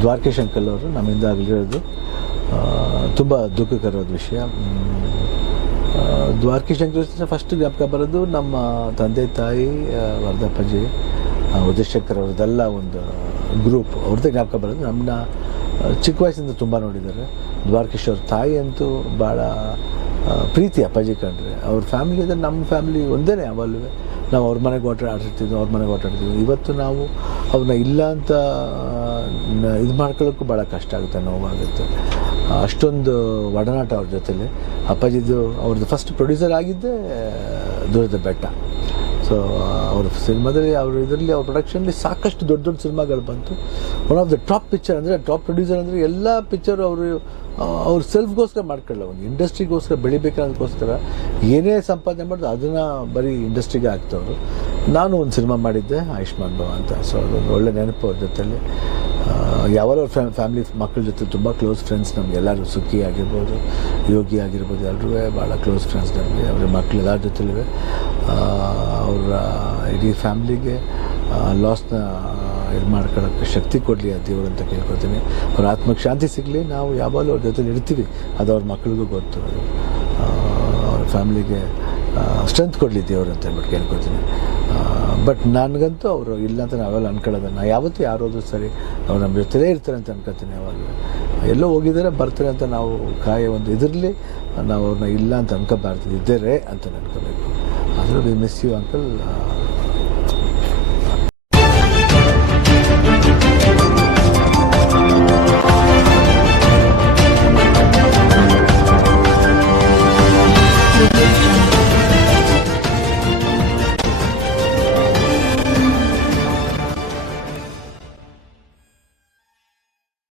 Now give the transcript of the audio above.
Dwarakish uncle ಅವರು ನಮ್ಮಿಂದ ಆಗಲಿರೋದು ತುಂಬ ದುಃಖಕರವಾದ ವಿಷಯ. ಮ್, ಆ, ದ್ವಾರಕೇಶ್ ಅಂಕಲ್ ಫಸ್ಟ್ ಜ್ಞಾಪಕ ಬರೋದು ನಮ್ಮ ತಂದೆ ತಾಯಿ ವರದಪ್ಪಜಿ ಉದಯಶಂಕರ್ ಅವ್ರದ್ದೆಲ್ಲ ಒಂದು ಗ್ರೂಪ್ ಅವ್ರದ್ದೇ ಜ್ಞಾಪಕ ಬರೋದು. ನಮ್ಮನ್ನ ಚಿಕ್ಕ ವಯಸ್ಸಿಂದ ತುಂಬ ನೋಡಿದ್ದಾರೆ. ದ್ವಾರಕೇಶ್ ಅವ್ರ ತಾಯಿ ಅಂತೂ ಭಾಳ ಪ್ರೀತಿ ಅಪ್ಪಾಜಿ ಕಂಡ್ರೆ. ಅವ್ರ ಫ್ಯಾಮಿಲಿ ಅಂದರೆ ನಮ್ಮ ಫ್ಯಾಮಿಲಿ ಒಂದೇ ಯಾವಾಗಲೂ ನಾವು ಅವ್ರ ಮನೆಗೆ ಓಟ ಆಡಿರ್ತಿದ್ವಿ ಅವ್ರ ಮನೆಗೆ ಓಟ ಆಡ್ತಿದ್ವಿ ಇವತ್ತು ನಾವು ಅವನ್ನ ಇಲ್ಲ ಅಂತ ಇದು ಮಾಡ್ಕೊಳ್ಳೋಕ್ಕೂ ಭಾಳ ಕಷ್ಟ ಆಗುತ್ತೆ, ನೋವಾಗುತ್ತೆ. ಅಷ್ಟೊಂದು ಒಡನಾಟ ಅವ್ರ ಜೊತೆಲಿ. ಅಪ್ಪಾಜಿದು ಅವ್ರದ್ದು ಫಸ್ಟ್ ಪ್ರೊಡ್ಯೂಸರ್ ಆಗಿದ್ದೇ ದೂರದ ಬೆಟ್ಟ. ಸೊ ಅವ್ರ ಸಿನಿಮಾದಲ್ಲಿ, ಅವ್ರ ಇದರಲ್ಲಿ, ಅವ್ರ ಪ್ರೊಡಕ್ಷನ್ಲಿ ಸಾಕಷ್ಟು ದೊಡ್ಡ ದೊಡ್ಡ ಸಿನಿಮಾಗಳು ಬಂತು. One of the top picture ಅಂದರೆ ಟಾಪ್ ಪ್ರೊಡ್ಯೂಸರ್ ಅಂದರೆ ಎಲ್ಲ ಪಿಕ್ಚರು ಅವರು ಅವ್ರ ಸೆಲ್ಫ್ಗೋಸ್ಕರ ಮಾಡ್ಕೊಳ್ಳ ಒಂದು ಇಂಡಸ್ಟ್ರಿಗೋಸ್ಕರ ಬೆಳಿಬೇಕನ್ನೋದಕ್ಕೋಸ್ಕರ ಏನೇ ಸಂಪಾದನೆ ಮಾಡಿದ್ರು ಅದನ್ನು ಬರೀ ಇಂಡಸ್ಟ್ರಿಗೆ ಹಾಕ್ತವ್ರು. ನಾನು ಒಂದು ಸಿನಿಮಾ ಮಾಡಿದ್ದೆ, ಆಯುಷ್ಮಾನ್ ಭವ ಅಂತ. ಸೊ ಅದೊಂದು ಒಳ್ಳೆ ನೆನಪು ಅವ್ರ ಜೊತೆಲಿ. ಯಾವಾಗ ಅವ್ರ ಫ್ಯಾ ಫ್ಯಾಮಿಲಿ ಮಕ್ಕಳ ಜೊತೆ ತುಂಬ ಕ್ಲೋಸ್ ಫ್ರೆಂಡ್ಸ್ ನಮ್ಗೆ. ಎಲ್ಲರೂ ಸುಖಿ ಆಗಿರ್ಬೋದು, ಯೋಗಿ ಆಗಿರ್ಬೋದು ಎಲ್ಲರೂ ಭಾಳ ಕ್ಲೋಸ್ ಫ್ರೆಂಡ್ಸ್ ನಮಗೆ. ಅವ್ರ ಮಕ್ಕಳು ಎಲ್ಲರ ಜೊತೆಲಿವೆ. ಅವರ ಇಡೀ ಫ್ಯಾಮ್ಲಿಗೆ ಲಾಸ್ನ ಇದು ಮಾಡ್ಕೊಳ್ಳೋಕ್ಕೆ ಶಕ್ತಿ ಕೊಡಲಿ ಆ ದೇವರು ಅಂತ ಕೇಳ್ಕೊಳ್ತೀನಿ. ಅವ್ರ ಆತ್ಮಕ್ಕೆ ಶಾಂತಿ ಸಿಗಲಿ, ನಾವು ಯಾವಾಗಲೂ ಅವ್ರ ಜೊತೆ ಇರ್ತೀವಿ. ಅದು ಅವ್ರ ಮಕ್ಕಳಿಗೂ ಗೊತ್ತು. ಅವ್ರ ಫ್ಯಾಮಿಲಿಗೆ ಸ್ಟ್ರೆಂತ್ ಕೊಡಲಿ ದೇವರು ಅಂತ ಹೇಳ್ಬಿಟ್ಟು ಕೇಳ್ಕೊಳ್ತೀನಿ. ಬಟ್ ನನಗಂತೂ ಅವರು ಇಲ್ಲ ಅಂತ ನಾವೆಲ್ಲ ಅನ್ಕೊಳ್ಳೋದು ನಾ ಯಾವತ್ತೂ ಯಾರಾದರೂ ಸರಿ ಅವ್ರು ನಮ್ಮ ಜೊತೆಲೇ ಇರ್ತಾರೆ ಅಂತ ಅನ್ಕೋತೀನಿ ಯಾವಾಗಲೂ ಎಲ್ಲೋ ಹೋಗಿದ್ದಾರೆ, ಬರ್ತಾರೆ ಅಂತ ನಾವು ಕಾಯ ಒಂದು ಇದರಲ್ಲಿ ನಾವು ಅವ್ರನ್ನ ಇಲ್ಲ ಅಂತ ಅನ್ಕೋಬಾರ್ದು. ಇದ್ದಾರೆ ಅಂತ ಅನ್ಕೋಬೇಕು ವಿ ಮಿಸ್ ಯು ಅಂಕಲ್.